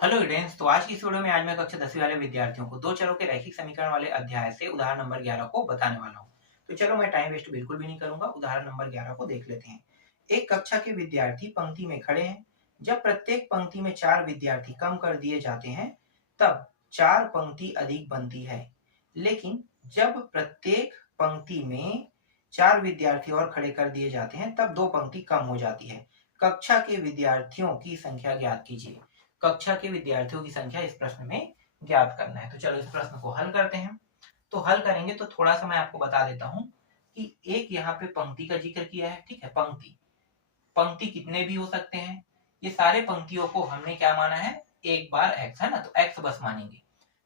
Hello students. तो आज की इस वीडियो में आज मैं कक्षा 10वीं वाले विद्यार्थियों को दो चरों के रैखिक समीकरण वाले अध्याय से उदाहरण नंबर 11 को बताने वाला हूँ। तो चलो मैं टाइम वेस्ट बिल्कुल भी नहीं करूंगा, उदाहरण नंबर 11 को देख लेते हैं। एक कक्षा के विद्यार्थी पंक्ति में खड़े हैं। जब प्रत्येक पंक्ति में 4 विद्यार्थी कम कर दिए जाते हैं तब 4 पंक्ति अधिक बनती है। लेकिन जब प्रत्येक पंक्ति में 4 विद्यार्थी और खड़े कर दिए जाते हैं तब 2 पंक्ति कम हो जाती है। कक्षा के विद्यार्थियों की संख्या ज्ञात कीजिए। कक्षा के विद्यार्थियों की संख्या इस प्रश्न में ज्ञात करना है। तो चलो इस प्रश्न को हल करते हैं। तो हल करेंगे तो थोड़ा सा मैं आपको बता देता हूं कि एक यहाँ पे पंक्ति का जिक्र किया है। ठीक है, पंक्ति पंक्ति कितने भी हो सकते हैं। ये सारे पंक्तियों को हमने क्या माना है, एक बार एक्स है ना, तो एक्स बस मानेंगे।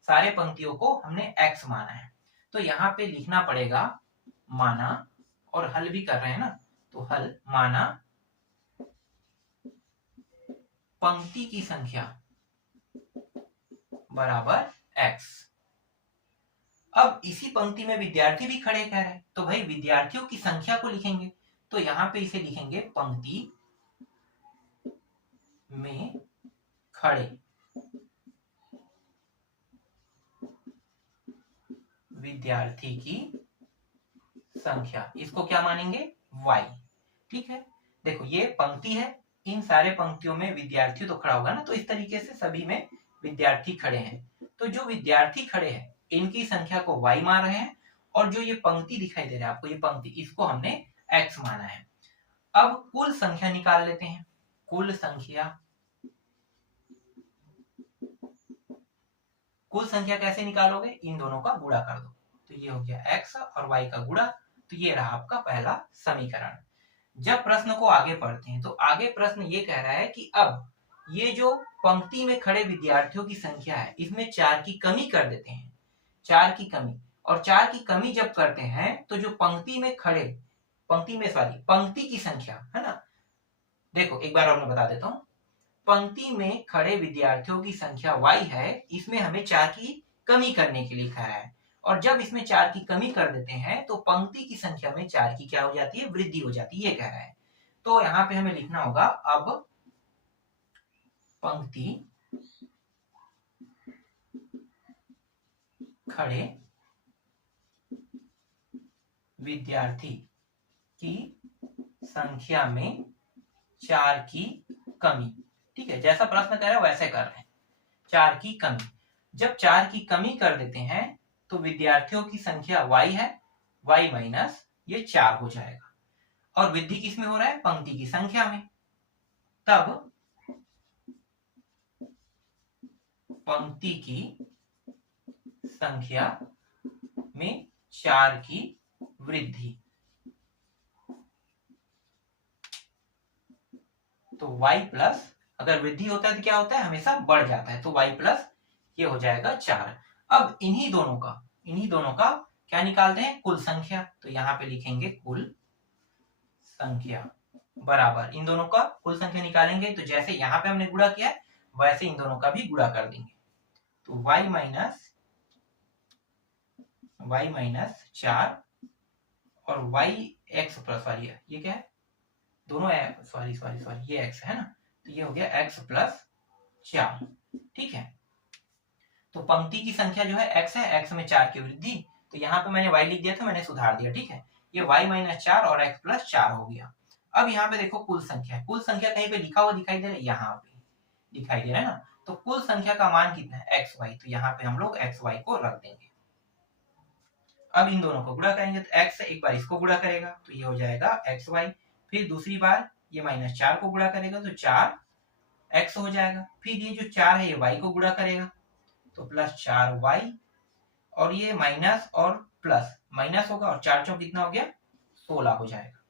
सारे पंक्तियों को हमने एक्स माना है। तो यहाँ पे लिखना पड़ेगा माना, और हल भी कर रहे हैं ना, तो हल माना पंक्ति की संख्या बराबर x। अब इसी पंक्ति में विद्यार्थी भी खड़े कह रहे हैं, तो भाई विद्यार्थियों की संख्या को लिखेंगे। तो यहां पे इसे लिखेंगे पंक्ति में खड़े विद्यार्थी की संख्या, इसको क्या मानेंगे y। ठीक है, देखो ये पंक्ति है, इन सारे पंक्तियों में विद्यार्थी तो खड़ा होगा ना, तो इस तरीके से सभी में विद्यार्थी खड़े हैं। तो जो विद्यार्थी खड़े हैं इनकी संख्या को y मान रहे हैं, और जो ये पंक्ति दिखाई दे रहा है आपको, ये पंक्ति, इसको हमने x माना है। अब कुल संख्या निकाल लेते हैं। कुल संख्या कैसे निकालोगे, इन दोनों का गुणा कर दो। तो ये हो गया x और y का गुणा, तो ये रहा आपका पहला समीकरण। जब प्रश्न को आगे पढ़ते हैं तो आगे प्रश्न ये कह रहा है कि अब ये जो पंक्ति में खड़े विद्यार्थियों की संख्या है इसमें 4 की कमी कर देते हैं। 4 की कमी, और 4 की कमी जब करते हैं तो जो पंक्ति में पंक्ति की संख्या है ना, देखो एक बार और मैं बता देता हूं। पंक्ति में खड़े विद्यार्थियों की संख्या y है, इसमें हमें 4 की कमी करने के लिए लिखा है। और जब इसमें 4 की कमी कर देते हैं तो पंक्ति की संख्या में 4 की क्या हो जाती है, वृद्धि हो जाती है, ये कह रहा है। तो यहाँ पे हमें लिखना होगा अब पंक्ति खड़े विद्यार्थी की संख्या में 4 की कमी। ठीक है, जैसा प्रश्न कह रहा है वैसे कर रहे हैं। 4 की कमी, जब 4 की कमी कर देते हैं तो विद्यार्थियों की संख्या y है, y माइनस ये 4 हो जाएगा। और वृद्धि किसमें हो रहा है, पंक्ति की संख्या में। तब पंक्ति की संख्या में 4 की वृद्धि, तो y प्लस, अगर वृद्धि होता है तो क्या होता है, हमेशा बढ़ जाता है, तो y प्लस ये हो जाएगा 4। अब इन्हीं दोनों का क्या निकालते हैं, कुल संख्या। तो यहाँ पे लिखेंगे कुल संख्या बराबर, इन दोनों का कुल संख्या निकालेंगे तो जैसे यहाँ पे हमने गुणा किया है वैसे इन दोनों का भी गुणा कर देंगे। तो y माइनस 4 और y x प्लस वाली है, ये क्या है, दोनों सॉरी ये x है ना, तो ये हो गया x प्लस 4। ठीक है, तो पंक्ति की संख्या जो है x है, x में 4 की वृद्धि, तो यहाँ पे मैंने y लिख दिया था, मैंने सुधार दिया। ठीक है, ये y माइनस 4 और x प्लस 4 हो गया। अब यहाँ पे देखो कुल संख्या कहीं पे लिखा हुआ दिखाई दे रहा है, यहाँ पे दिखाई दे रहा है ना, तो कुल संख्या का मान कितना है, xy, तो यहाँ पे हम लोग xy को रख देंगे। अब इन दोनों को गुणा करेंगे तो x से एक बार इसको गुणा करेगा तो ये हो जाएगा xy, फिर दूसरी बार ये माइनस 4 को गुणा करेगा तो 4x हो जाएगा, फिर ये जो 4 है ये y को गुणा करेगा तो प्लस 4y, और ये माइनस और प्लस माइनस होगा, और 4 चौक कितना हो गया, 16 हो जाएगा।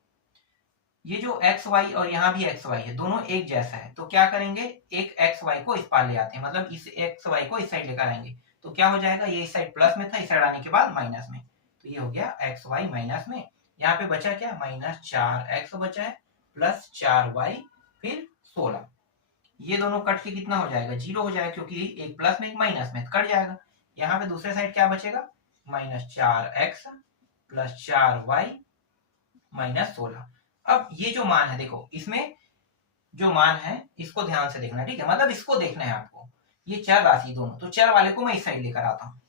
ये जो xy और यहाँ भी xy है दोनों एक जैसा है, तो क्या करेंगे, एक xy को इस पार ले आते हैं, मतलब इस xy को इस साइड लेकर आएंगे, तो क्या हो जाएगा, ये इस साइड प्लस में था, इस साइड आने के बाद माइनस में, तो ये हो गया xy माइनस में। यहाँ पे बचा क्या, माइनस 4x बचा है प्लस 4y फिर 16। ये दोनों कट के कितना हो जाएगा, 0 हो जाएगा, क्योंकि एक प्लस में एक माइनस में कट जाएगा। यहाँ पे दूसरे साइड क्या बचेगा, minus 4x plus 4y minus 16। अब ये जो मान है, देखो इसमें जो मान है इसको ध्यान से देखना, ठीक है, मतलब इसको देखना है आपको ये चर राशि दोनों, तो चर वाले को मैं इस साइड लेकर आता हूँ,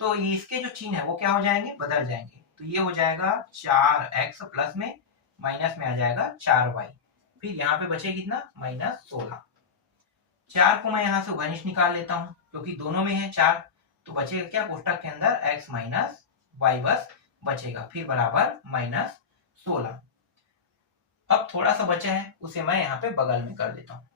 तो इसके जो चिन्ह है वो क्या हो जाएंगे, बदल जाएंगे। तो ये हो जाएगा 4x प्लस में माइनस में आ जाएगा 4y, फिर यहाँ पे बचे कितना -16। 4 को मैं यहाँ से घनिष्ठ निकाल लेता हूँ क्योंकि दोनों में है 4, तो बचेगा क्या कोष्टक के अंदर x माइनस वाई बस बचेगा, फिर बराबर -16। अब थोड़ा सा बचा है उसे मैं यहाँ पे बगल में कर देता हूँ।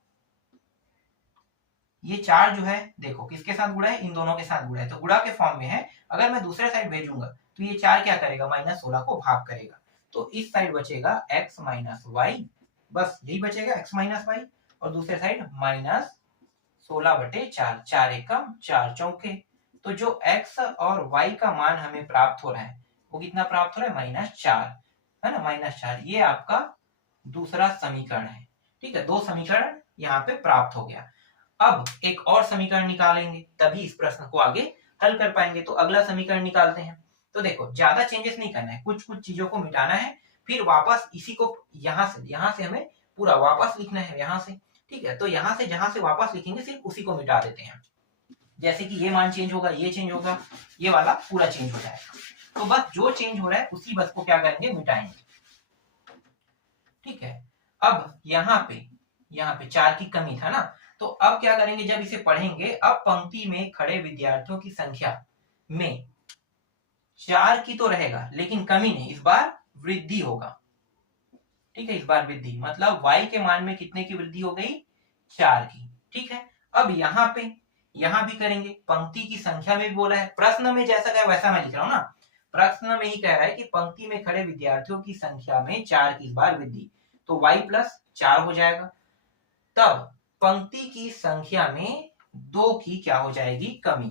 ये 4 जो है देखो किसके साथ गुणा है, इन दोनों के साथ गुणा है, तो गुणा के फॉर्म में है। अगर मैं दूसरे साइड भेजूंगा तो ये 4 क्या करेगा, -16 को भाग करेगा, तो इस साइड बचेगा x माइनस वाई, बस यही बचेगा x माइनस वाई, और दूसरे साइड -16/4, 4 एकम 4 चौके। तो जो x और y का मान हमें प्राप्त हो रहा है वो कितना प्राप्त हो रहा है, -4 है ना, -4। ये आपका दूसरा समीकरण है। ठीक है, 2 समीकरण यहाँ पे प्राप्त हो गया। अब एक और समीकरण निकालेंगे तभी इस प्रश्न को आगे हल कर पाएंगे। तो अगला समीकरण निकालते हैं। तो देखो ज्यादा चेंजेस नहीं करना है, कुछ कुछ चीजों को मिटाना है, फिर वापस इसी को यहाँ से हमें पूरा वापस लिखना है यहाँ से। ठीक है, तो यहाँ से जहां से वापस लिखेंगे सिर्फ उसी को मिटा देते हैं। जैसे कि ये मान चेंज होगा, ये चेंज होगा, ये वाला पूरा चेंज हो जाएगा। तो बस जो चेंज हो रहा है उसी बस को क्या करेंगे, मिटाएंगे। ठीक है, अब यहाँ पे 4 की कमी था ना, तो अब क्या करेंगे, जब इसे पढ़ेंगे, अब पंक्ति में खड़े विद्यार्थियों की संख्या में 4 की तो रहेगा लेकिन कमी नहीं, इस बार वृद्धि होगा। ठीक है, इस बार वृद्धि मतलब y के मान में कितने की वृद्धि हो गई, 4 की। ठीक है, अब यहाँ भी करेंगे, पंक्ति की संख्या में भी बोला है, प्रश्न में जैसा कहा वैसा मैं लिख रहा हूँ ना, प्रश्न में ही कह रहा है कि पंक्ति में खड़े विद्यार्थियों की संख्या में 4 की इस बार वृद्धि, तो y प्लस 4 हो जाएगा। तब पंक्ति की संख्या में 2 की क्या हो जाएगी, कमी,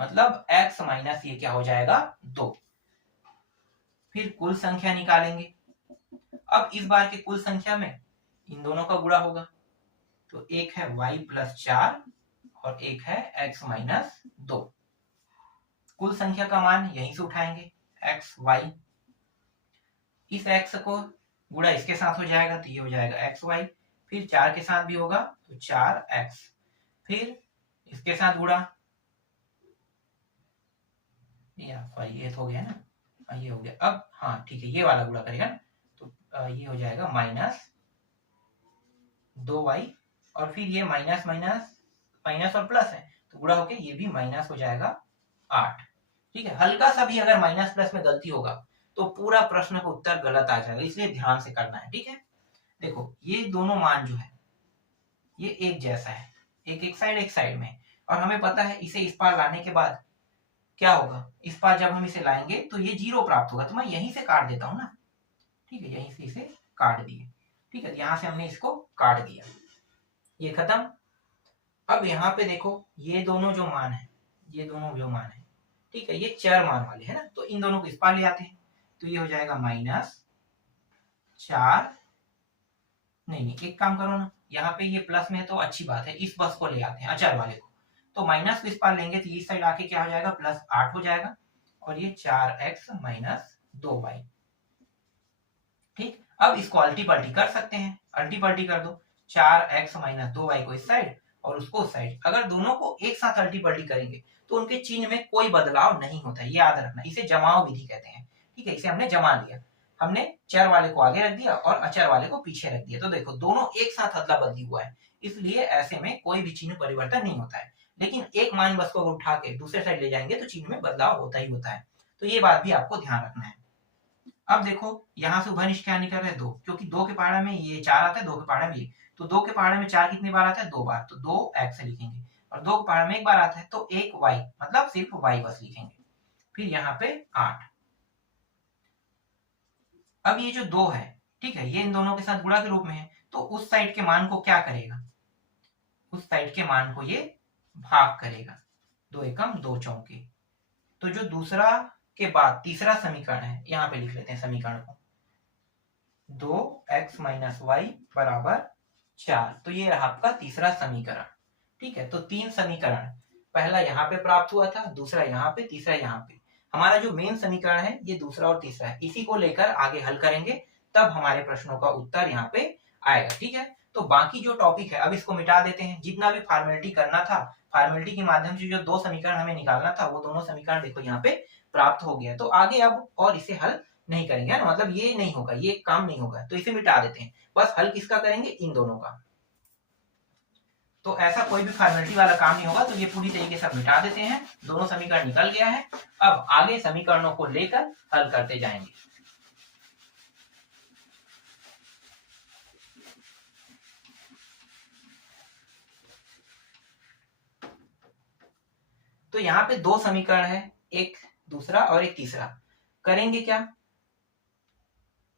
मतलब x माइनस ये क्या हो जाएगा, 2। फिर कुल संख्या निकालेंगे। अब इस बार के कुल संख्या में इन दोनों का गुणा होगा, तो एक है y प्लस 4 और एक है x माइनस 2। कुल संख्या का मान यहीं से उठाएंगे, x y, इस x को गुणा इसके साथ हो जाएगा तो ये हो जाएगा x y, फिर 4 के साथ भी होगा तो 4x, फिर इसके साथ गुणा, ये तो हो गया ना, ये हो गया। अब हाँ ठीक है, ये वाला गुणा करेगा तो ये हो जाएगा -2y, और फिर ये माइनस और प्लस है तो गुणा होके ये भी माइनस हो जाएगा 8। ठीक है, हल्का सा भी अगर माइनस प्लस में गलती होगा तो पूरा प्रश्न का उत्तर गलत आ जाएगा, इसलिए ध्यान से करना है। ठीक है, देखो ये दोनों मान जो है ये एक जैसा है, एक साइड में, और हमें पता है इसे इस पार लाने के बाद क्या होगा, इस पार जब हम इसे लाएंगे तो ये 0 प्राप्त होगा, तो मैं यहीं से काट देता हूं ना। ठीक है, यहीं से इसे काट दिए। ठीक है, यहां से हमने इसको काट दिया, ये खत्म। अब यहाँ पे देखो ये दोनों जो मान है, ठीक है, ये चर मान वाले है ना, तो इन दोनों को इस पार ले आते हैं, तो ये हो जाएगा -4, नहीं एक काम करो ना, यहाँ पे ये प्लस में है तो अच्छी बात है, इस बस को ले आते हैं अचर वाले को, तो माइनस को इस पार लेंगे तो इस साइड आके क्या हो जाएगा, +8 हो जाएगा, और ये 4x माइनस 2y। ठीक, अब इसको अल्टी पल्टी कर सकते हैं, अल्टी पल्टी कर दो, 4x माइनस 2y को इस साइड और उसको उस साइड। अगर दोनों को एक साथ अल्टी पल्टी करेंगे तो उनके चिन्ह में कोई बदलाव नहीं होता, ये याद रखना, इसे जमाव विधि कहते हैं। ठीक है, इसे हमने जमा लिया, हमने चर वाले को आगे रख दिया और अचर वाले को पीछे रख दिया, तो देखो दोनों एक साथ अदला बदली हुआ है, इसलिए ऐसे में कोई भी चिन्ह परिवर्तन नहीं होता है। लेकिन एक मान बस को उठा के दूसरे साइड ले जाएंगे तो चिन्ह में बदलाव होता ही होता है, तो ये बात भी आपको ध्यान रखना है। अब देखो यहाँ से उभयनिष्ठ क्या निकल रहा है, 2, क्योंकि 2 के पहाड़ा में ये 4 आता है, 2 के पहाड़ा में ये, तो 2 के पहाड़े में 4 कितनी बार आता है, 2 बार, तो 2x लिखेंगे, और 2 के पहाड़े में 1 बार आता है तो 1y, मतलब सिर्फ y बस लिखेंगे, फिर यहाँ पे 8। अब ये जो 2 है, ठीक है, ये इन दोनों के साथ गुणा के रूप में है, तो उस साइड के मान को क्या करेगा, उस साइड के मान को ये भाग करेगा, 2 एकम 2 चौके। तो जो दूसरा के बाद तीसरा समीकरण है, यहाँ पे लिख लेते हैं समीकरण को, 2x माइनस वाई बराबर 4, तो ये रहा आपका तीसरा समीकरण। ठीक है, तो 3 समीकरण, पहला यहाँ पे प्राप्त हुआ था, दूसरा यहाँ पे, तीसरा यहाँ पे। हमारा जो मेन समीकरण है ये दूसरा और तीसरा है, इसी को लेकर आगे हल करेंगे, तब हमारे प्रश्नों का उत्तर यहाँ पे आएगा। ठीक है, तो तो बाकी जो टॉपिक है अब इसको मिटा देते हैं। जितना भी फॉर्मेलिटी करना था, फॉर्मेलिटी के माध्यम से जो दो समीकरण हमें निकालना था वो दोनों समीकरण देखो यहाँ पे प्राप्त हो गया। तो आगे अब और इसे हल नहीं करेंगे, है ना, मतलब ये नहीं होगा, ये काम नहीं होगा, तो इसे मिटा देते हैं। बस हल किसका करेंगे, इन दोनों का। तो ऐसा कोई भी फॉर्मेलिटी वाला काम नहीं होगा, तो ये पूरी तरीके से मिटा देते हैं। दोनों समीकरण निकल गया है। अब आगे समीकरणों को लेकर हल करते जाएंगे। तो यहाँ पे दो समीकरण है, एक दूसरा और एक तीसरा। करेंगे क्या,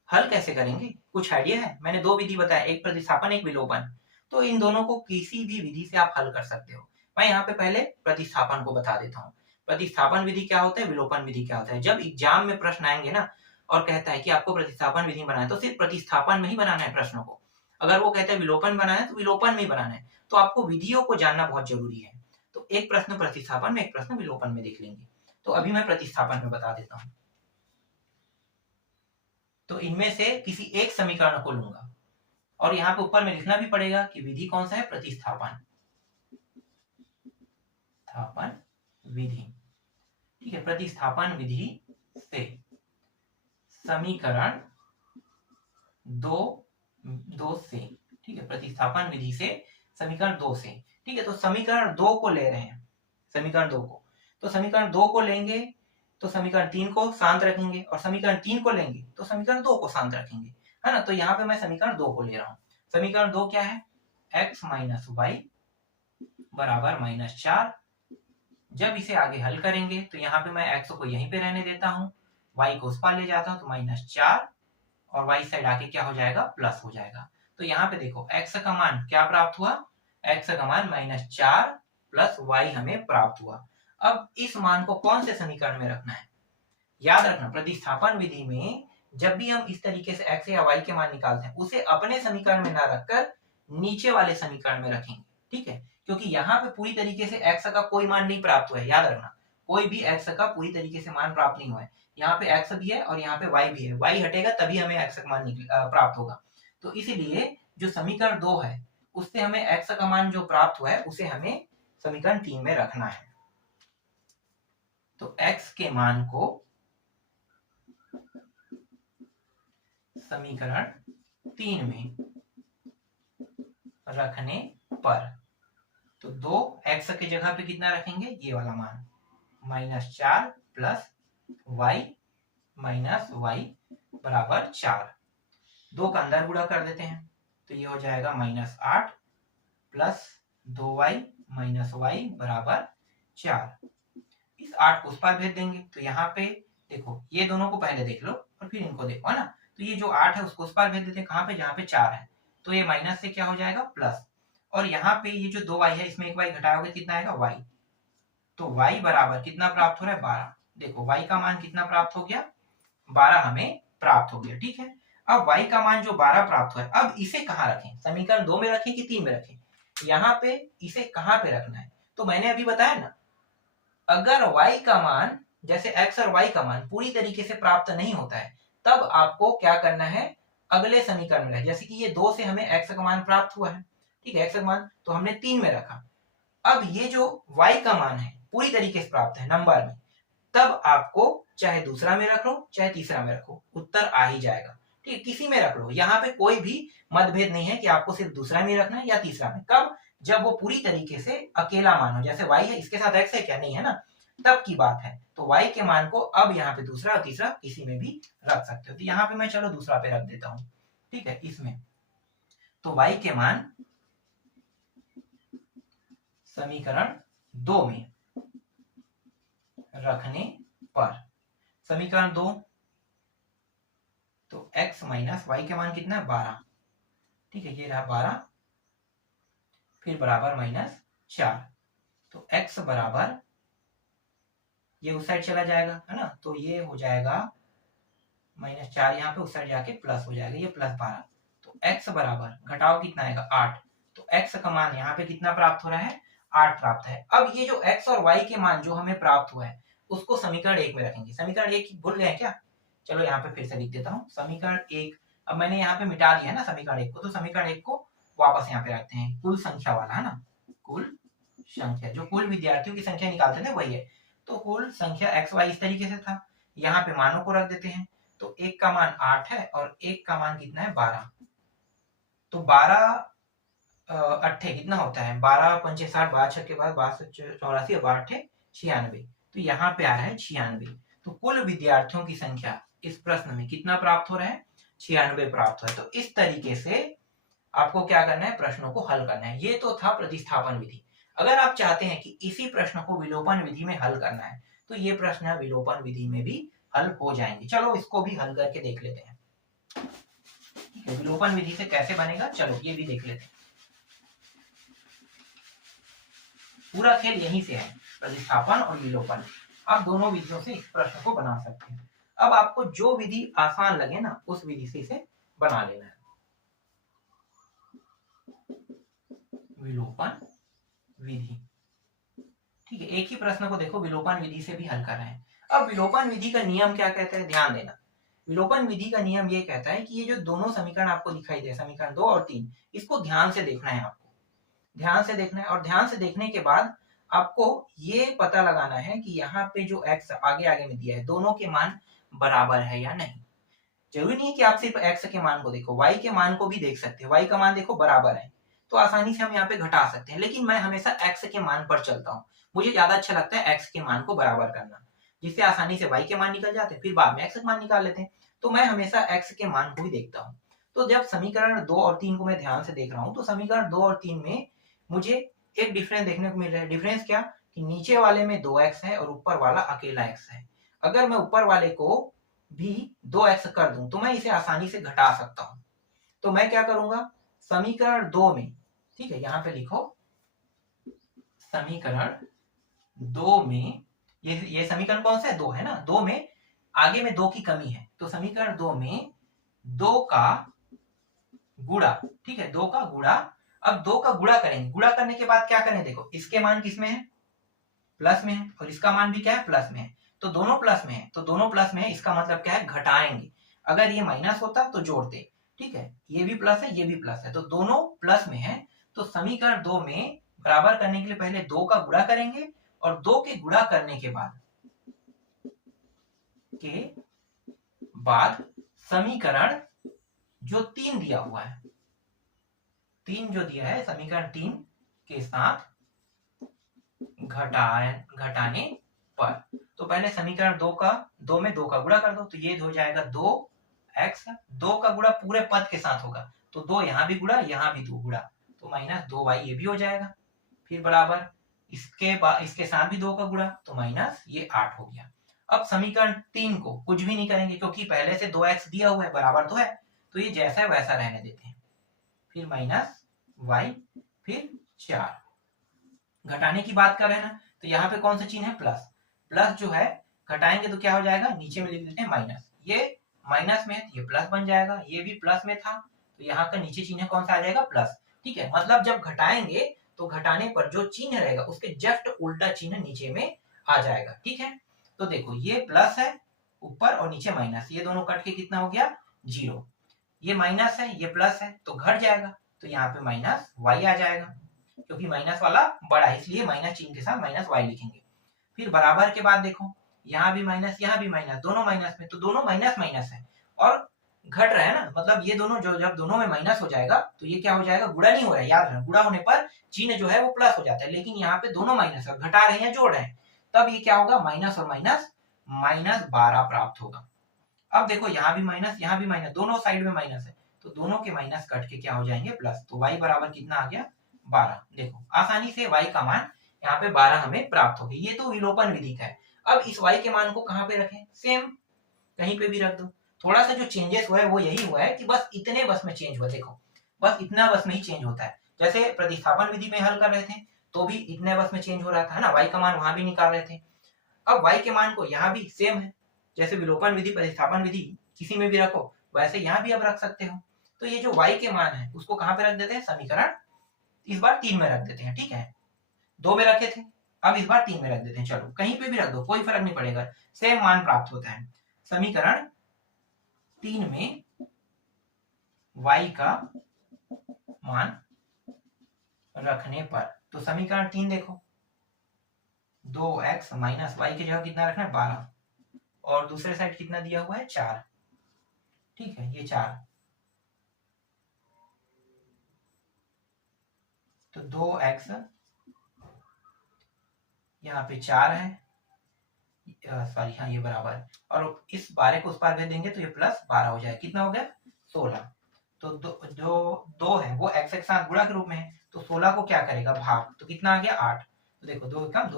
हल कैसे करेंगे, कुछ आइडिया है? मैंने दो विधि बताया, एक प्रतिस्थापन एक विलोपन। तो इन दोनों को किसी भी विधि से आप हल कर सकते हो। मैं यहाँ पे पहले प्रतिस्थापन को बता देता हूँ। प्रतिस्थापन विधि क्या होता है, विलोपन विधि क्या होता है। जब एग्जाम में प्रश्न आएंगे ना और कहता है कि आपको प्रतिस्थापन विधि बनाना है, तो सिर्फ प्रतिस्थापन में ही बनाना है प्रश्नों को। अगर वो कहता है विलोपन बनाना है तो विलोपन में ही बनाना है। तो आपको विधियों को जानना बहुत जरूरी है। तो एक प्रश्न प्रतिस्थापन में, एक प्रश्न विलोपन में देख लेंगे। तो अभी मैं प्रतिस्थापन में बता देता हूँ। तो इनमें से किसी एक समीकरण को लूंगा और यहाँ पे ऊपर में लिखना भी पड़ेगा कि विधि कौन सा है, प्रतिस्थापन विधि। ठीक है, प्रतिस्थापन विधि से समीकरण दो से, ठीक है, प्रतिस्थापन विधि से समीकरण 2 से। ठीक है, तो समीकरण 2 को ले रहे हैं, समीकरण 2 को। तो समीकरण 2 को लेंगे तो समीकरण 3 को शांत रखेंगे, और समीकरण 3 को लेंगे तो समीकरण 2 को शांत रखेंगे, है ना। तो यहाँ पे मैं समीकरण 2 को ले रहा हूँ। समीकरण 2 क्या है, x माइनस वाई बराबर -4। जब इसे आगे हल करेंगे तो यहाँ पे मैं x को यहीं पे रहने देता हूँ, y को उस पार ले जाता हूँ, तो -4 और y साइड आके क्या हो जाएगा, प्लस हो जाएगा। तो यहाँ पे देखो x का मान क्या प्राप्त हुआ, x का मान -4 प्लस y हमें प्राप्त हुआ। अब इस मान को कौन से समीकरण में रखना है, याद रखना प्रतिस्थापन विधि में जब भी हम इस तरीके से x या y के मान निकालते हैं उसे अपने समीकरण में ना रखकर नीचे वाले समीकरण में रखेंगे। ठीक है, क्योंकि यहाँ पे पूरी तरीके से x का कोई मान नहीं प्राप्त हुआ है, याद रखना कोई भी x का पूरी तरीके से मान प्राप्त नहीं हुआ है। यहाँ पे x भी है और यहाँ पे y भी है, y हटेगा तभी हमें x का मान प्राप्त होगा। तो इसीलिए जो समीकरण 2 है उससे हमें x का मान जो प्राप्त हुआ है उसे हमें समीकरण 3 में रखना है। तो x के मान को समीकरण 3 में रखने पर, तो 2x की जगह पे कितना रखेंगे, ये वाला मान -4 प्लस y माइनस वाई बराबर 4। 2 का अंदर गुणा कर देते हैं तो ये हो जाएगा -8 प्लस 2y माइनस वाई बराबर 4। इस 8 को उस पार भेज देंगे तो यहाँ पे देखो ये दोनों को पहले देख लो और फिर इनको देखो, है ना। तो ये जो 8 है उसको उस पार भेज देते हैं, कहाँ पे, जहाँ पे 4 है। तो ये माइनस से क्या हो जाएगा, प्लस। और यहाँ पे ये जो 2y है इसमें एक y घटाओगे कितना आएगा, y। तो y बराबर कितना प्राप्त हो रहा है, 12। देखो y का मान कितना प्राप्त हो गया, 12 हमें प्राप्त हो गया। ठीक है, अब y का मान जो 12 प्राप्त हुआ है, अब इसे कहाँ रखें, समीकरण 2 में रखें कि 3 में रखें, यहाँ पे इसे कहाँ पे रखना है। तो मैंने अभी बताया ना, अगर y का मान जैसे x और y का मान पूरी तरीके से प्राप्त नहीं होता है तब आपको क्या करना है, अगले समीकरण में रखें। जैसे कि ये 2 से हमें x का मान प्राप्त हुआ है, ठीक है, x का मान तो हमने 3 में रखा। अब ये जो y का मान है पूरी तरीके से प्राप्त है नंबर में, तब आपको चाहे दूसरा में रख लो चाहे तीसरा में रखो, उत्तर आ ही जाएगा। ठीक है, किसी में रख लो, यहाँ पे कोई भी मतभेद नहीं है कि आपको सिर्फ दूसरा में रखना है या तीसरा में। कब, जब वो पूरी तरीके से अकेला मान हो, जैसे y है इसके साथ x है क्या, नहीं है ना, तब की बात है। तो y के मान को अब यहाँ पे दूसरा और तीसरा किसी में भी रख सकते हो। तो यहाँ पे मैं चलो दूसरा पे रख देता हूँ, ठीक है, इसमें तो y के मान समीकरण 2 में रखने पर, समीकरण 2 तो x माइनस वाई के मान कितना है, 12। ठीक है, ये रहा 12 फिर बराबर -4। तो x बराबर ये उस साइड चला जाएगा, है ना, तो ये हो जाएगा -4, यहाँ पे उस साइड जाके प्लस हो जाएगा, ये +12। तो x बराबर घटाओ कितना आएगा, 8। तो x का मान यहाँ पे कितना प्राप्त हो रहा है, 8 प्राप्त है। अब ये जो x और y के मान जो हमें प्राप्त हुआ है उसको समीकरण 1 में रखेंगे। समीकरण 1 भूल गए क्या, चलो यहाँ पे फिर से लिख देता हूँ, समीकरण 1। अब मैंने यहाँ पे मिटा दिया है ना समीकरण 1 को, तो समीकरण 1 को वापस यहाँ पे रखते हैं, कुल संख्या वाला है ना, कुल संख्या जो कुल विद्यार्थियों की संख्या निकालते थे वही है। तो कुल संख्या एक्स वाई इस तरीके से था, यहाँ पे मानों को रख देते हैं। तो एक का मान 8 है और एक का मान कितना है 12। तो 12 अट्ठे कितना होता है, 12 पंचे 60, 12 छक्के बाद 12 84 और 12 अट्ठे 96। तो यहाँ पे आ रहा है 96। तो कुल विद्यार्थियों की संख्या इस प्रश्न में कितना प्राप्त हो रहा है, 96 प्राप्त हो रहा है। तो इस तरीके से आपको क्या करना है, प्रश्नों को हल करना है। ये तो था प्रतिस्थापन विधि। अगर आप चाहते हैं कि इसी प्रश्न को विलोपन विधि में हल करना है तो ये प्रश्न विलोपन विधि में भी हल हो जाएंगे। चलो इसको भी हल करके देख लेते हैं, विलोपन विधि से कैसे बनेगा, चलो ये भी देख लेते हैं। पूरा खेल यहीं से है, प्रतिस्थापन और विलोपन। आप दोनों विधियों से इस प्रश्न को बना सकते हैं। अब आपको जो विधि आसान लगे ना उस विधि से इसे बना लेना है। विलोपन विधि, ठीक है, एक ही प्रश्न को देखो विलोपन विधि से भी हल कर रहे हैं। अब विलोपन विधि का नियम क्या कहता है, ध्यान देना। विलोपन विधि का नियम ये कहता है कि ये जो दोनों समीकरण आपको दिखाई दे, समीकरण 2 और 3, इसको ध्यान से देखना है, आपको ध्यान से देखना है। और ध्यान से देखने के बाद आपको ये पता लगाना है कि यहाँ पे जो x आगे आगे में दिया है दोनों के मान बराबर है या नहीं। जरूरी नहीं है कि आप सिर्फ x के मान को देखो, y के मान को भी देख सकते हैं। y का मान देखो बराबर है तो आसानी से हम यहाँ पे घटा सकते हैं, लेकिन मैं हमेशा x के मान पर चलता हूँ। मुझे ज्यादा अच्छा लगता है x के मान को बराबर करना, जिससे आसानी से y के मान निकल जाते हैं, फिर बाद में x के मान निकाल लेते हैं। तो मैं हमेशा x के मान को ही देखता हूँ। तो जब समीकरण 2 और 3 को मैं ध्यान से देख रहा हूँ तो समीकरण 2 और 3 में मुझे एक डिफरेंस देखने को मिल रहा है। डिफरेंस क्या, कि नीचे वाले में 2x है और ऊपर वाला अकेला x है। अगर मैं ऊपर वाले को भी 2x कर दूं तो मैं इसे आसानी से घटा सकता हूं। तो मैं क्या करूंगा, समीकरण 2 में, ठीक है, यहां पे लिखो समीकरण 2 में, ये समीकरण कौन सा है, 2 है ना, 2 में आगे में 2 की कमी है। तो समीकरण 2 में 2 का गुणा, ठीक है, 2 का गुणा। अब 2 का गुणा करेंगे, गुणा करने के बाद क्या करें, देखो इसके मान किस में है, प्लस में है, और इसका मान भी क्या है, प्लस में है। तो दोनों प्लस में है, तो दोनों प्लस में है, इसका मतलब क्या है, घटाएंगे। अगर ये माइनस होता तो जोड़ते, ठीक है, ये भी प्लस है ये भी प्लस है, तो दोनों प्लस में है। तो समीकरण 2 में बराबर करने के लिए पहले 2 का गुणा करेंगे और 2 के गुणा करने के बाद समीकरण जो 3 दिया हुआ है, 3 जो दिया है समीकरण 3 के साथ घटाने पर, तो पहले समीकरण 2 में 2 का गुणा कर दो, तो ये हो जाएगा 2x, 2 का गुणा पूरे पद के साथ होगा, तो 2 यहाँ भी गुणा यहाँ भी 2 गुणा, तो माइनस 2y ये भी हो जाएगा। फिर बराबर इसके साथ भी 2 का गुणा, तो माइनस ये 8 हो गया। अब समीकरण 3 को कुछ भी नहीं करेंगे क्योंकि पहले से 2x दिया हुआ है, बराबर तो है, तो ये जैसा है वैसा रहने देते हैं। फिर माइनस y, फिर 4, घटाने की बात कर रहे हैं ना, तो यहाँ पे कौन सा चिन्ह है, प्लस। प्लस जो है घटाएंगे तो क्या हो जाएगा, नीचे में लिख देते हैं माइनस, ये माइनस में है ये प्लस बन जाएगा, ये भी प्लस में था तो यहाँ का नीचे चिन्ह कौन सा आ जाएगा, प्लस। ठीक है, मतलब जब घटाएंगे तो घटाने पर जो चिन्ह रहेगा उसके जस्ट उल्टा चिन्ह नीचे में आ जाएगा। ठीक है, तो देखो ये प्लस है ऊपर और नीचे माइनस, ये दोनों कट के कितना हो गया, 0। ये माइनस है ये प्लस है तो घट जाएगा, तो यहाँ पे माइनस y आ जाएगा, क्योंकि माइनस वाला बड़ा है इसलिए माइनस चिन्ह के साथ माइनस y लिखेंगे। फिर बराबर के बाद देखो यहाँ भी माइनस यहाँ भी माइनस, दोनों माइनस में, तो दोनों माइनस माइनस है और घट रहा है ना, मतलब ये दोनों जब दोनों में माइनस हो जाएगा तो ये क्या हो जाएगा, गुणा नहीं हो रहा है, याद रखना गुणा होने पर चिन्ह जो है वो प्लस हो जाता है, लेकिन यहाँ पे दोनों माइनस है, घटा रहे हैं जोड़ रहे हैं, तब ये क्या होगा, माइनस और माइनस माइनस 12 प्राप्त होगा। अब देखो यहाँ भी माइनस, दोनों साइड में माइनस है, तो दोनों के माइनस कट के क्या हो जाएंगे, प्लस। तो y बराबर कितना आ गया, 12। देखो आसानी से y का मान यहाँ पे 12 हमें प्राप्त हो गई। ये तो विलोपन विधि का है। अब इस y के मान को कहाँ पे रखें, सेम कहीं पे भी रख दो। थोड़ा सा जो चेंजेस हुआ है वो यही हुआ है कि बस इतने बस में चेंज हुआ, देखो बस इतना बस में ही चेंज होता है। जैसे प्रतिस्थापन विधि में हल कर रहे थे तो भी इतने बस में चेंज हो रहा था, है ना, y का मान वहां भी निकाल रहे थे। अब y के मान को यहाँ भी सेम है, जैसे विलोपन विधि प्रतिस्थापन विधि किसी में भी रखो वैसे यहाँ भी अब रख सकते हो। तो ये जो y के मान है उसको कहाँ पे रख देते हैं, समीकरण इस बार 3 में रख देते हैं। ठीक है, 2 में रखे थे अब इस बार 3 में रख देते हैं, चलो कहीं पे भी रख दो कोई फर्क नहीं पड़ेगा, सेम मान प्राप्त होता है। समीकरण 3 में y का मान रखने पर, तो समीकरण 3 देखो, 2x माइनस वाई की जगह कितना रखना है 12, और दूसरे साइड कितना दिया हुआ है 4, ठीक है, ये 4, तो 2x यहाँ पे 4 है, सॉरी हाँ ये बराबर है, और इस 12 को उस पार भेज देंगे तो ये प्लस 12 हो जाएगा, कितना हो गया 16, तो दो है वो x के साथ गुणा के रूप में है, तो 16 को क्या करेगा भाग, तो कितना आ गया 8, तो देखो दो कम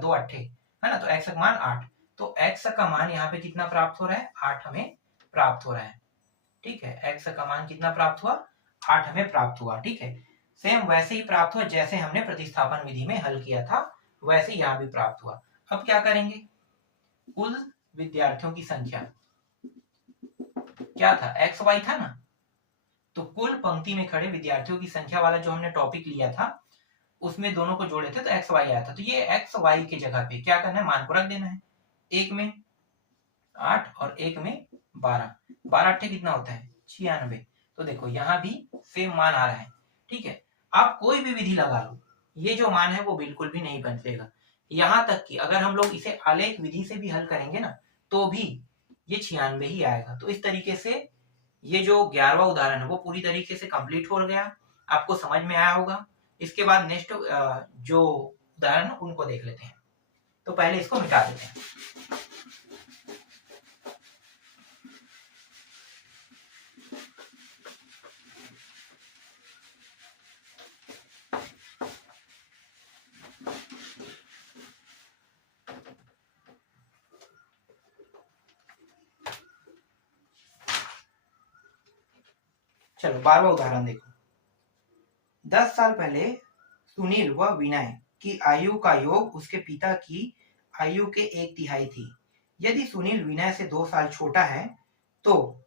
दो अट्ठे है ना, तो x का मान 8, तो x का मान यहाँ पे कितना प्राप्त हो रहा है 8 हमें प्राप्त हो रहा है, ठीक है, x का मान कितना प्राप्त हुआ 8 हमें प्राप्त हुआ, ठीक है, सेम वैसे ही प्राप्त हुआ जैसे हमने प्रतिस्थापन विधि में हल किया था, वैसे ही यहाँ भी प्राप्त हुआ। अब क्या करेंगे, कुल विद्यार्थियों की संख्या क्या था एक्स वाई था ना, तो कुल पंक्ति में खड़े विद्यार्थियों की संख्या वाला जो हमने टॉपिक लिया था उसमें दोनों को जोड़े थे तो एक्स वाई आया था, तो ये एक्स वाई की जगह पे क्या करना है मान को रख देना है, एक में 8 और एक में 12, 12 अट्ठे कितना होता है 96, तो देखो यहाँ भी सेम मान आ रहा है, ठीक है, आप कोई भी विधि लगा लो ये जो मान है वो बिल्कुल भी नहीं बदलेगा, यहाँ तक कि अगर हम लोग इसे आलेख विधि से भी हल करेंगे ना तो भी ये 96 ही आएगा। तो इस तरीके से ये जो 11वां उदाहरण है वो पूरी तरीके से कंप्लीट हो गया, आपको समझ में आया होगा। इसके बाद नेक्स्ट जो उदाहरण उनको देख लेते हैं, तो पहले इसको मिटा देते हैं। चलो 12वां उदाहरण देखो, 10 साल पहले सुनील व विनय की आयु का योग उसके पिता की आयु के 1/3 थी। यदि सुनील विनय से 2 साल छोटा है तो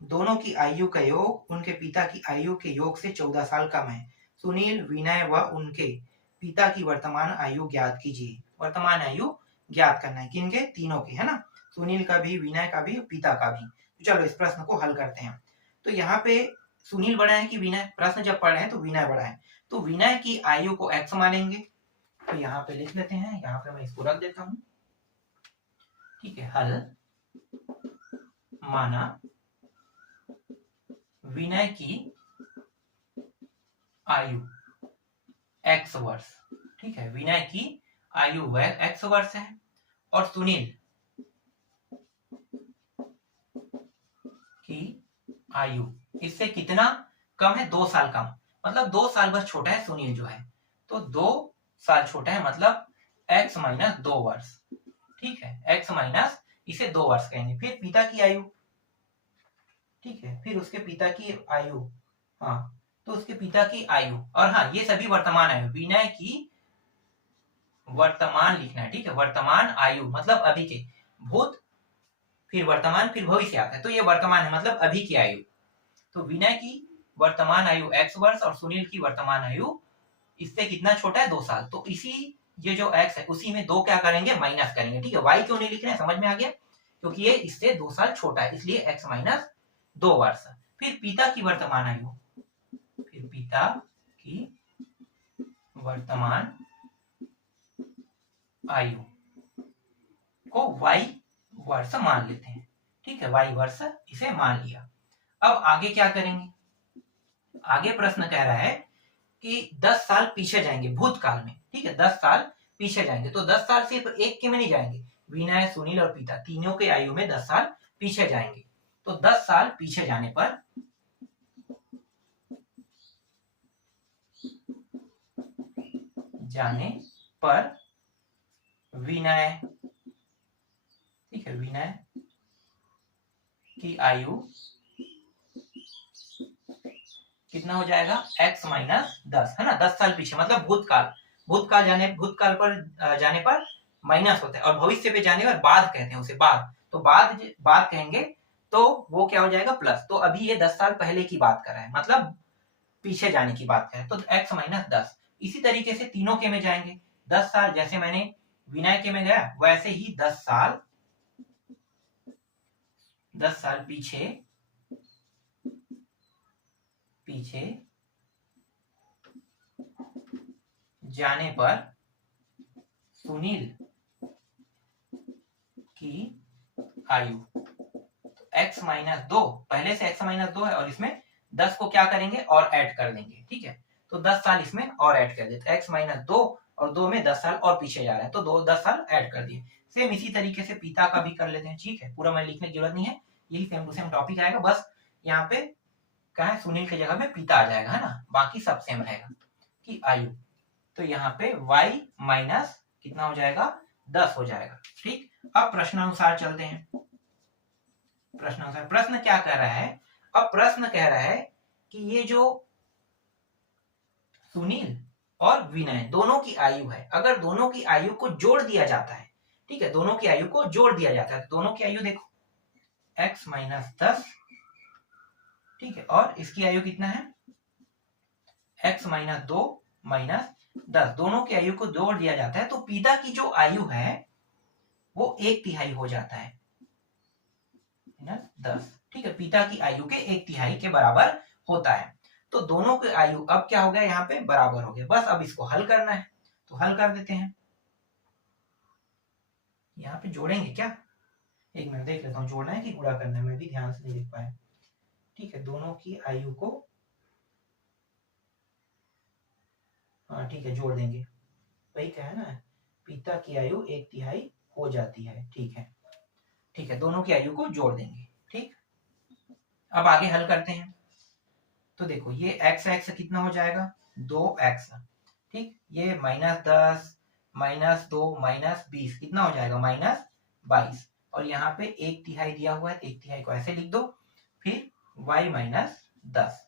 दोनों की आयु का योग उनके पिता की आयु के योग से 14 साल कम है। सुनील विनय व उनके पिता की वर्तमान आयु ज्ञात कीजिए। वर्तमान आयु ज्ञात करना है किनके, तीनों की, है ना, सुनील का भी, विनय का भी, पिता का भी। तो चलो इस प्रश्न को हल करते हैं। तो यहाँ पे सुनील बड़ा है कि विनय, प्रश्न जब पढ़ रहे हैं तो विनय बड़ा है, तो विनय की आयु को x मानेंगे, तो यहाँ पे लिख लेते हैं, यहाँ पे मैं इसको रख देता हूं, ठीक है, हल माना विनय की आयु x वर्ष, ठीक है, विनय की आयु x वर्ष है, और सुनील की आयु इससे कितना कम है 2 साल कम, मतलब 2 साल बस छोटा है सुनील जो है, तो 2 साल छोटा है, मतलब x माइनस 2 वर्ष, ठीक है, x माइनस इसे 2 वर्ष कहेंगे। फिर पिता की आयु, ठीक है, फिर उसके पिता की आयु, हाँ, तो उसके पिता की आयु, और हाँ ये सभी वर्तमान आयु, विनय की वर्तमान लिखना है, ठीक है, वर्तमान आयु मतलब अभी के, भूत फिर वर्तमान फिर भविष्य आता है, तो ये वर्तमान है मतलब अभी की आयु, तो विनय की वर्तमान आयु x वर्ष और सुनील की वर्तमान आयु इससे कितना छोटा है 2 साल, तो इसी ये जो x है उसी में 2 क्या करेंगे माइनस करेंगे, ठीक है, y क्यों नहीं लिख रहे हैं समझ में आ गया, क्योंकि ये इससे 2 साल छोटा है इसलिए x माइनस 2 वर्ष। फिर पिता की वर्तमान आयु, फिर पिता की वर्तमान आयु को y वर्ष मान लेते हैं, ठीक है, y वर्ष इसे मान लिया। अब आगे क्या करेंगे, आगे प्रश्न कह रहा है कि 10 साल पीछे जाएंगे भूतकाल में, ठीक है, 10 साल पीछे जाएंगे, तो 10 साल सिर्फ एक के में नहीं जाएंगे, विनय सुनील और पिता तीनों के आयु में 10 साल पीछे जाएंगे, तो 10 साल पीछे जाने पर विनय, ठीक है, विनय की आयु कितना हो जाएगा x माइनस 10, है ना, 10 साल पीछे मतलब भूतकाल, भूतकाल पर जाने पर माइनस होता है, और भविष्य पे जाने पर बाद कहते हैं उसे, बाद, तो बाद कहेंगे तो वो क्या हो जाएगा प्लस, तो अभी ये 10 साल पहले की बात कर रहा है मतलब पीछे जाने की बात करें तो x माइनस 10, इसी तरीके से तीनों के में जाएंगे, 10 साल जैसे मैंने विनय के में गया वैसे ही 10 साल पीछे जाने पर सुनील की आयु, तो x माइनस 2, पहले से x माइनस 2 है और इसमें 10 को क्या करेंगे और ऐड कर देंगे, ठीक है। तो 10 साल इसमें और ऐड कर देते, x माइनस 2 और 2 में 10 साल और पीछे जा रहा है, तो 10 साल ऐड कर दिए। सेम इसी तरीके से पिता का भी कर लेते हैं, ठीक है। पूरा मैं लिखने की जरूरत नहीं है, यही सेम टू सेम टॉपिक आएगा, बस यहाँ पे क्या है, सुनील की जगह पे पिता आ जाएगा, है ना, बाकी सब सेम रहेगा कि आयु। तो यहाँ पे y माइनस कितना हो जाएगा, 10 हो जाएगा, ठीक। अब प्रश्नानुसार चलते हैं। प्रश्नानुसार प्रश्न क्या कह रहा है, अब प्रश्न कह रहा है कि ये जो सुनील और विनय दोनों की आयु है, अगर दोनों की आयु को जोड़ दिया जाता है, ठीक है, दोनों की आयु को जोड़ दिया जाता है, तो दोनों की आयु देखो x माइनस 10, ठीक है, और इसकी आयु कितना है x माइनस 2 माइनस 10, दोनों की आयु को जोड़ दिया जाता है, तो पिता की जो आयु है वो 1/3 हो जाता है, 10, ठीक है, पिता की आयु के 1/3 के बराबर होता है। तो दोनों की आयु अब क्या हो गया, यहाँ पे बराबर हो गया, बस अब इसको हल करना है, तो हल कर देते हैं। यहाँ पे जोड़ेंगे क्या, एक मिनट देख लेता हूँ, जोड़ना है कि गुणा करना है, मैं भी ध्यान से नहीं देख पाया, ठीक है। दोनों की आयु को, हाँ ठीक है, जोड़ देंगे, वही क्या है ना, पिता की आयु 1/3 हो जाती है, ठीक है, ठीक है, दोनों की आयु को जोड़ देंगे, ठीक। अब आगे हल करते हैं, तो देखो ये x कितना हो जाएगा, 2x, ठीक, ये -10 -2 -20 कितना हो जाएगा, -22, और यहाँ पे 1/3 दिया हुआ है, 1/3 को ऐसे लिख दो, फिर y माइनस 10,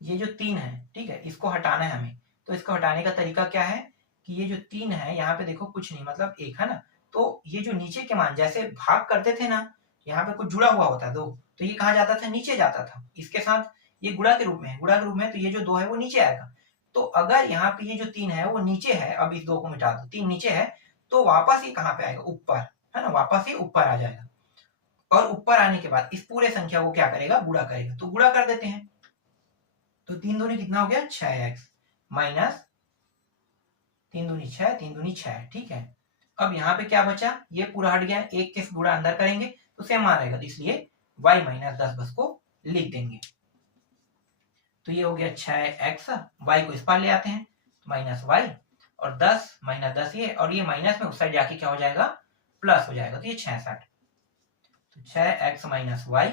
ये जो 3 है, ठीक है, इसको हटाना है हमें, तो इसको हटाने का तरीका क्या है कि ये जो 3 है यहाँ पे देखो कुछ नहीं, मतलब 1 है ना, तो ये जो नीचे के मान जैसे भाग करते थे ना, यहाँ पे कुछ जुड़ा हुआ होता है 2, तो ये कहाँ जाता था, नीचे जाता था, इसके साथ ये गुणा के रूप में है, गुणा के रूप में, तो ये जो 2 है वो नीचे आएगा। तो अगर यहाँ पे ये जो 3 है वो नीचे है, अब इस 2 को मिटा दो, 3 नीचे है, तो वापस ये कहाँ पे आएगा, ऊपर, है ना, वापस ये ऊपर आ जाएगा, और ऊपर आने के बाद इस पूरे संख्या को क्या करेगा, गुणा करेगा, तो गुणा कर देते हैं, तो 3 दूनी कितना हो गया, 6x माइनस 3 दूनी 6, 3 दूनी 6, ठीक है। अब यहाँ पे क्या बचा, ये पूरा हट गया, एक के गुणा अंदर करेंगे तो सेम मान रहेगा, इसलिए y माइनस 10 बस को लिख देंगे, तो ये हो गया 6x, y को इस पार ले आते हैं, माइनस y, और 10 माइनस 10 ये, और ये माइनस में उस साइड जाके क्या हो जाएगा, प्लस हो जाएगा, तो ये 66, तो 6x माइनस y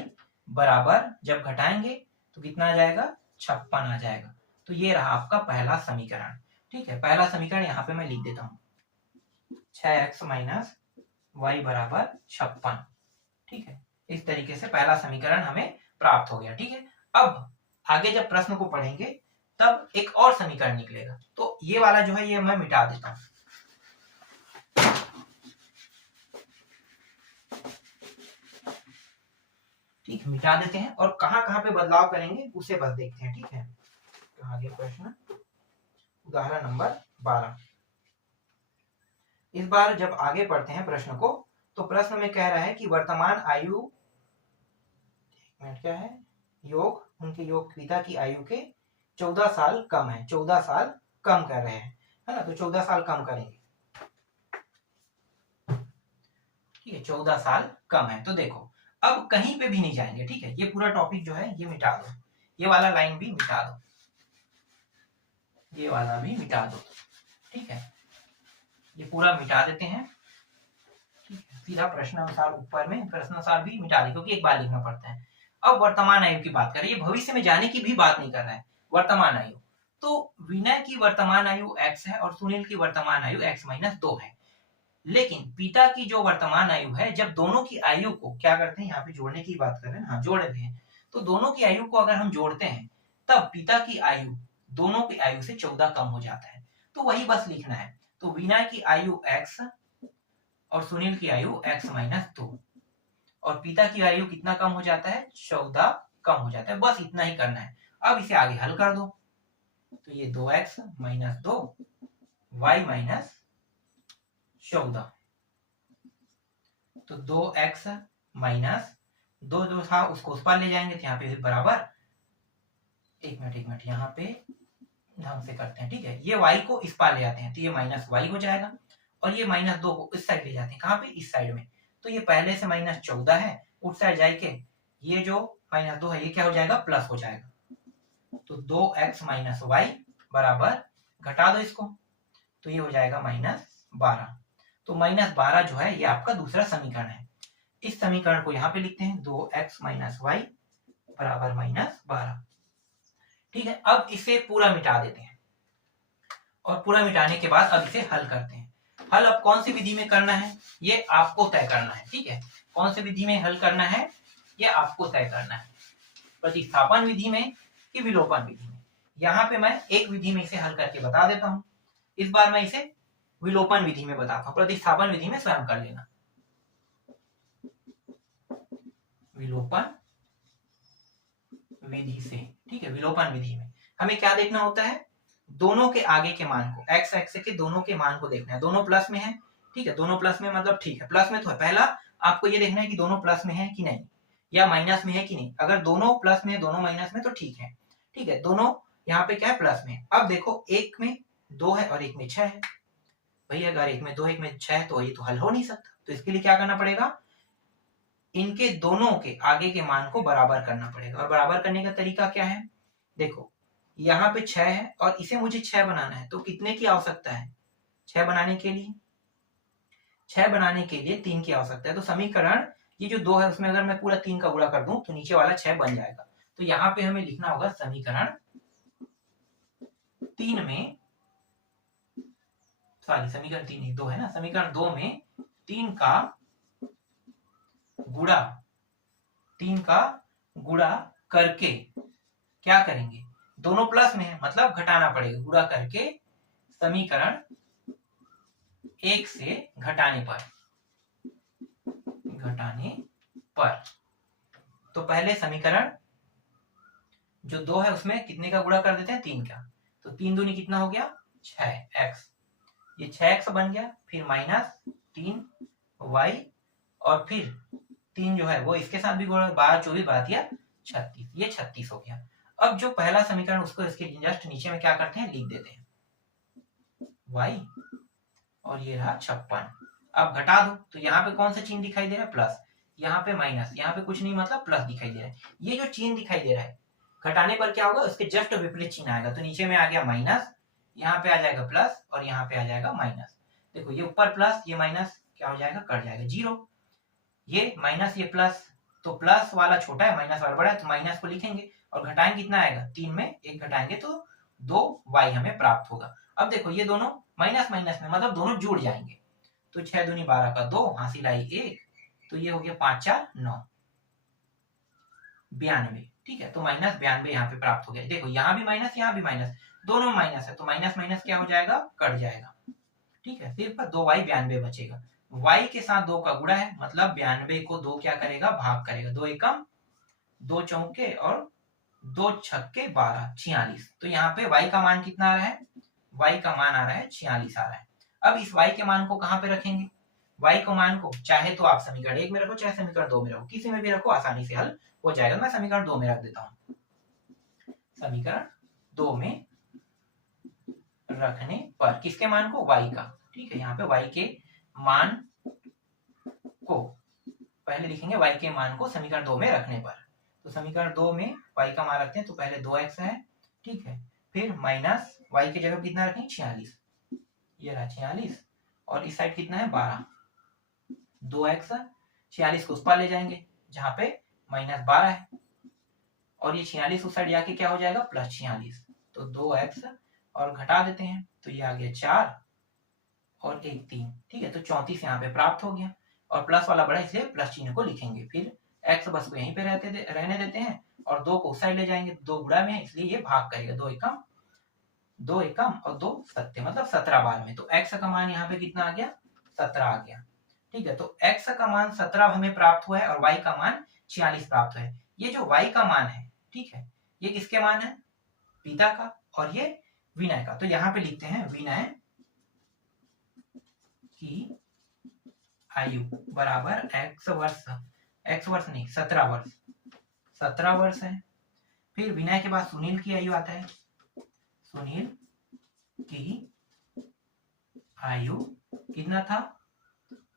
बराबर जब घटाएंगे तो कितना आ जाएगा, 56 आ जाएगा। तो ये रहा आपका पहला समीकरण, ठीक है, पहला समीकरण यहाँ पे मैं लिख देता हूँ, 6x माइनस y बराबर 56, ठीक है, इस तरीके से पहला समीकरण हमें प्राप्त हो गया, ठीक है। अब आगे जब प्रश्न को पढ़ेंगे तब एक और समीकरण निकलेगा, तो ये वाला जो है ये मैं मिटा देता हूँ, ठीक है, मिटा देते हैं, और कहाँ कहाँ पे बदलाव करेंगे उसे बस देखते हैं, ठीक है। तो आगे प्रश्न उदाहरण नंबर 12, इस बार जब आगे पढ़ते हैं प्रश्न को, तो प्रश्न में कह रहा है कि वर्तमान आयु, क्या है, योग, उनके योग पिता की आयु के 14 साल कम है, 14 साल कम कर रहे हैं, है ना, तो 14 साल कम करेंगे, ठीक है, 14 साल कम है। तो देखो अब कहीं पे भी नहीं जाएंगे, ठीक है, ये पूरा टॉपिक जो है ये मिटा दो, ये वाला लाइन भी मिटा दो, ये वाला भी मिटा दो, ठीक है, ये पूरा मिटा देते हैं, ठीक है, सीधा प्रश्नानुसार ऊपर में प्रश्नानुसार भी मिटा दे, क्योंकि एक बार लिखना पड़ता है। अब वर्तमान आयु की बात करें, ये भविष्य में जाने की भी बात नहीं कर रहा है, वर्तमान आयु, तो विनय की वर्तमान आयु x है और सुनील की वर्तमान आयु x माइनस 2 है, लेकिन पिता की जो वर्तमान आयु है, जब दोनों की आयु को क्या करते हैं, यहाँ पे जोड़ने की बात कर रहे हैं, हाँ जोड़ रहे हैं, तो दोनों की आयु को अगर हम जोड़ते हैं तब पिता की आयु दोनों की आयु से 14 कम हो जाता है, तो वही बस लिखना है, तो विनय की आयु x और सुनील की आयु x माइनस 2, और पिता की आयु कितना कम हो जाता है, 14 कम हो जाता है, बस इतना ही करना है। अब इसे आगे हल कर दो, तो ये 2x माइनस 2 y माइनस 14, तो 2x माइनस 2 जो था उसको उस पार ले जाएंगे, तो यहाँ पे बराबर एक मिनट यहाँ पे ढंग से करते हैं, ठीक है। ये y को इस पार ले जाते हैं तो ये माइनस वाई हो जाएगा, और ये -2 को इस साइड ले जाते हैं, कहाँ पे, इस साइड में, तो ये पहले से -14 है, उस साइड जाके ये जो -2 है ये क्या हो जाएगा, प्लस हो जाएगा। तो 2x माइनस वाई बराबर, घटा दो इसको, तो ये हो जाएगा -12। तो -12 जो है ये आपका दूसरा समीकरण है। इस समीकरण को यहाँ पे लिखते हैं 2x माइनस वाई बराबर -12। ठीक है, अब इसे पूरा मिटा देते हैं, और पूरा मिटाने के बाद अब इसे हल करते हैं। हल अब कौन सी विधि में करना है ये आपको तय करना है, ठीक है। कौन सी विधि में हल करना है ये आपको तय करना है, प्रतिस्थापन विधि में कि विलोपन विधि में। यहाँ पे मैं एक विधि में इसे हल करके बता देता हूँ, इस बार मैं इसे विलोपन विधि में बताता हूँ, प्रतिस्थापन विधि में स्वयं कर लेना। विलोपन विधि से, ठीक है, विलोपन विधि में हमें क्या देखना होता है, दोनों के आगे के मान को, x एक्स के दोनों के मान को देखना है। दोनों प्लस में है, ठीक है, दोनों प्लस में मतलब ठीक है, प्लस में तो है। पहला आपको ये देखना है कि दोनों प्लस में है कि नहीं, या माइनस में है कि नहीं। अगर दोनों प्लस में, दोनों माइनस में तो ठीक है, ठीक है, दोनों यहाँ पे क्या है, प्लस में। अब देखो एक में 2 है और एक में 6 है, भैया अगर एक में 2 एक में 6 है तो ये तो हल हो नहीं सकता। तो इसके लिए क्या करना पड़ेगा, इनके दोनों के आगे के मान को बराबर करना पड़ेगा। और बराबर करने का तरीका क्या है, देखो यहाँ पे 6 है और इसे मुझे 6 बनाना है, तो कितने की आवश्यकता है, 6 बनाने के लिए, 6 बनाने के लिए 3 की आवश्यकता है। तो समीकरण ये जो 2 है उसमें अगर मैं पूरा 3 का गुणा कर दूं तो नीचे वाला 6 बन जाएगा। तो यहाँ पे हमें लिखना होगा समीकरण 3 में, सॉरी समीकरण 3 नहीं 2 है ना, समीकरण 2 में 3 का गुणा, 3 का गुणा करके क्या करेंगे, दोनों प्लस में है मतलब घटाना पड़ेगा, गुणा करके समीकरण 1 से घटाने पर, तो पहले समीकरण जो 2 है उसमें कितने का गुणा कर देते हैं, 3 का। तो 3 दूनी कितना हो गया, 6x, ये 6x बन गया, फिर -3y, और फिर 3 जो है वो इसके साथ भी गुणा, 12 24 12 या 36, ये 36 हो गया। अब जो पहला समीकरण उसको इसके जस्ट नीचे में क्या करते हैं, लिख देते हैं y, और ये रहा 56। अब घटा दो तो यहाँ पे कौन सा चिन्ह दिखाई दे रहा है, प्लस, यहाँ पे माइनस, यहाँ पे कुछ नहीं मतलब प्लस दिखाई दे रहा है। ये जो चिन्ह दिखाई दे रहा है घटाने पर क्या होगा, उसके जस्ट विपरीत चिन्ह आएगा। तो नीचे में आ गया माइनस, यहाँ पे आ जाएगा प्लस, और यहाँ पे आ जाएगा माइनस। देखो ये ऊपर प्लस, ये माइनस, क्या हो जाएगा, कट जाएगा, 0। ये माइनस, ये प्लस, तो प्लस वाला छोटा है माइनस वाला बड़ा है, तो माइनस को लिखेंगे, और घटाएंगे कितना आएगा, 3 में 1 घटाएंगे तो 2y हमें प्राप्त होगा। अब देखो ये दोनों माइनस माइनस में मतलब दोनों जुड़ जाएंगे, तो 6 दूनी 12 का 2, हासिल आई 1, तो ये हो गया 5 4 9, 92, ठीक है। तो -92 यहाँ पे प्राप्त हो गया। देखो यहाँ भी माइनस, यहाँ भी माइनस, दोनों माइनस है, तो माइनस माइनस क्या हो जाएगा, कट जाएगा, ठीक है। सिर्फ 2y 92 बचेगा। y के साथ 2 का गुणा है मतलब 92 को 2 क्या करेगा, भाग करेगा, 2 एकम 2 चौके और 2 छक्के 12, 46। तो यहाँ पे y का मान कितना आ रहा है, y का मान आ रहा है 46 आ रहा है। अब इस y के मान को कहाँ पे रखेंगे, y को मान को चाहे तो आप समीकरण 1 में रखो, चाहे समीकरण 2 में रखो, किसी में भी रखो, आसानी से हल हो जाएगा। मैं समीकरण 2 में रख देता हूँ, समीकरण 2 में रखने पर किसके मान को, y का, ठीक है। यहाँ पे y के मान को पहले लिखेंगे, y के मान को समीकरण 2 में रखने पर। तो समीकरण 2 में y का मान रखते हैं, तो पहले 2x है, ठीक है, फिर माइनस y की जगह कितना रखेंगे, 46, ये रहा 46, और इस साइड कितना है 12, 2x, 46 को उस पार ले जाएंगे जहां पे -12 है, और ये 46 उस साइड जाके क्या हो जाएगा, +46, तो 2x, और घटा देते हैं तो ये आ गया 4 और 1 3, ठीक है। तो 34 यहाँ पे प्राप्त हो गया, और प्लस वाला बड़ा इसलिए प्लस चिन्ह को लिखेंगे, फिर x बस को यहीं पे रहने देते हैं, और 2 को उस साइड ले जाएंगे, 2 गुणा में है इसलिए ये भाग करेगा, 2 एकम 2 एकम और 2 सत्ते मतलब 17 बार में। तो x का मान यहाँ पे कितना आ गया, 17 आ गया, ठीक है। तो x का मान 17 हमें प्राप्त हुआ है, और y का मान 46 प्राप्त हुआ है। ये जो y का मान है, ठीक है, ये किसके मान है, पिता का, और ये विनय का। तो यहाँ पे लिखते हैं विनय की आयु बराबर x वर्ष, x वर्ष नहीं 17 वर्ष, 17 वर्ष है। फिर विनय के बाद सुनील की आयु आता है। सुनील की आयु कितना था?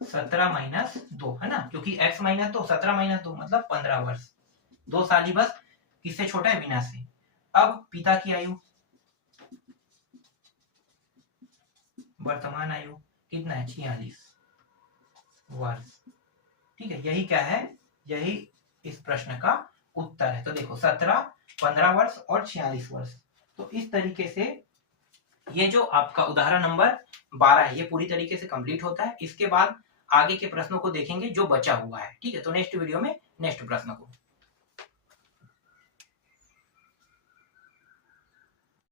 17-2 है ना, क्योंकि x माइनस 2 17-2 मतलब 15 वर्ष। 2 साल ही बस किससे छोटा है? विनय से। अब पिता की आयु, वर्तमान आयु कितना है? 46 वर्ष। ठीक है, यही क्या है? यही इस प्रश्न का उत्तर है। तो देखो 17, 15 वर्ष और 46 वर्ष। तो इस तरीके से ये जो आपका उदाहरण नंबर 12 है ये पूरी तरीके से कंप्लीट होता है। इसके बाद आगे के प्रश्नों को देखेंगे जो बचा हुआ है। ठीक है, तो नेक्स्ट वीडियो में नेक्स्ट प्रश्न को